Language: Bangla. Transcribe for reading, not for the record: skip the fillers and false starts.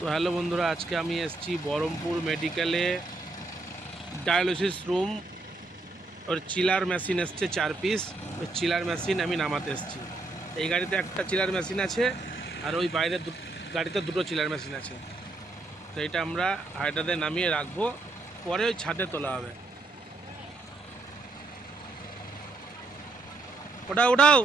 তো হ্যালো বন্ধুরা, আজকে আমি এসেছি বহরমপুর মেডিকেলে ডায়ালিসিস রুম। ওর চিলার মেশিন এসছে 4 পিস। ওই চিলার মেশিন আমি নামাতে এসেছি। এই গাড়িতে একটা চিলার মেশিন আছে, আর ওই বাইরে গাড়িতে দুটো চিলার মেশিন আছে। তো এটা আমরা হাইড্রাতে নামিয়ে রাখবো, পরে ওই ছাদে তোলা হবে। ওটাও ওটাও।